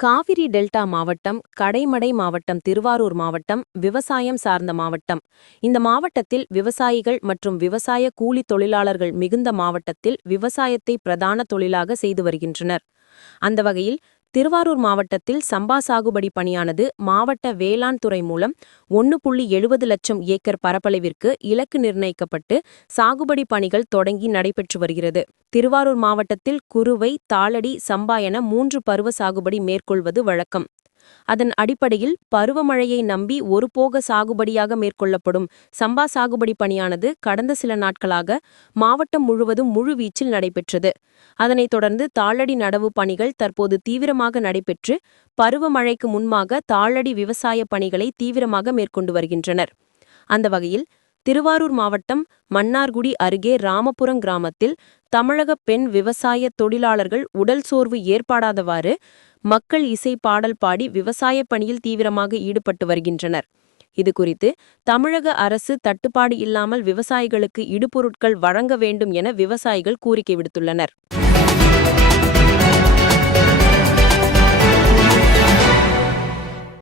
Kaveri delta மாவட்டம் கடைமடை மாவட்டம் திருவாரூர் மாவட்டம் விவசாயம் சார்ந்த மாவட்டம். இந்த மாவட்டத்தில் விவசாயிகள் மற்றும் விவசாய கூலி தொழிலாளர்கள் மிகுந்த மாவட்டத்தில் விவசாயத்தை பிரதான தொழிலாக செய்து வருகின்றனர். அந்த வகையில் திருவாரூர் மாவட்டத்தில் சம்பா சாகுபடி பணியானது மாவட்ட வேளாண் துறை மூலம் ஒன்று புள்ளி எழுபது லட்சம் ஏக்கர் பரப்பளவிற்கு இலக்கு நிர்ணயிக்கப்பட்டு சாகுபடி பணிகள் தொடங்கி நடைபெற்று வருகிறது. திருவாரூர் மாவட்டத்தில் குறுவை தாளடி சம்பா என மூன்று பருவ சாகுபடி மேற்கொள்வது வழக்கம். அதன் அடிப்படையில் பருவமழையை நம்பி ஒருபோக சாகுபடியாக மேற்கொள்ளப்படும் சம்பா சாகுபடி பணியானது கடந்த சில நாட்களாக மாவட்டம் முழுவதும் முழுவீச்சில் நடைபெற்றது. அதனைத் தொடர்ந்து தாளடி நடவு பணிகள் தற்போது தீவிரமாக நடைபெற்று பருவமழைக்கு முன்பாக தாளடி விவசாய பணிகளை தீவிரமாக மேற்கொண்டு வருகின்றனர். அந்த வகையில் திருவாரூர் மாவட்டம் மன்னார்குடி அருகே ராமபுரம் கிராமத்தில் தமிழக பெண் விவசாய தொழிலாளர்கள் உடல் சோர்வு ஏற்படாதவாறு மக்கள் இசை பாடல் பாடி விவசாய பணியில் தீவிரமாக ஈடுபட்டு வருகின்றனர். இதுகுறித்து தமிழக அரசு தட்டுப்பாடு இல்லாமல் விவசாயிகளுக்கு இடுபொருட்கள் வழங்க வேண்டும் என விவசாயிகள் கோரிக்கை விடுத்துள்ளனர்.